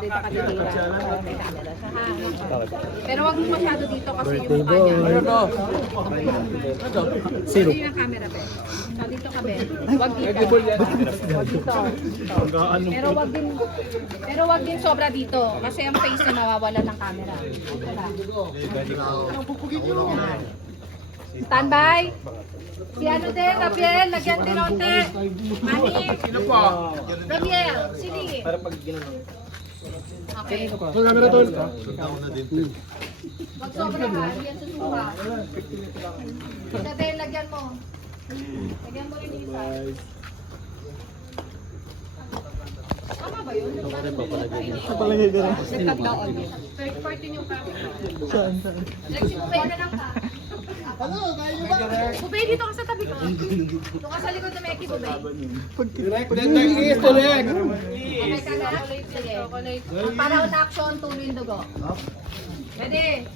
dito ka titira. May camera siya ha. Pero wag mo masyado dito kasi yung mukha niya. Sino? Ito yung camera, be. So, dito ka, be. Wag dito. Wag dito. Pero wag din sobra dito. Kasi ang face niya mawawala ng camera. Standby. Si ano din, Rabiel, lagyan din onte. Mani. Sino po? Rabiel, sini. Para pag ginano. Okay. So, camera to. Wag sobra ha, yan susuha. Rabiel, lagyan mo. Lagyan mo rin isa. Tama ba yun? Palagay ka rin. Nagkataon. Third party yung camera. Saan? Nagsipupay na lang ka. Ano? Kaya nyo ba? Bubay, dito ka sa tabi ko. Dito ka sa likod na Meki, Bubay. Direct. Direct. Direct. Okay ka na? Sige. Para on action, tuloy yung dugo. Ready?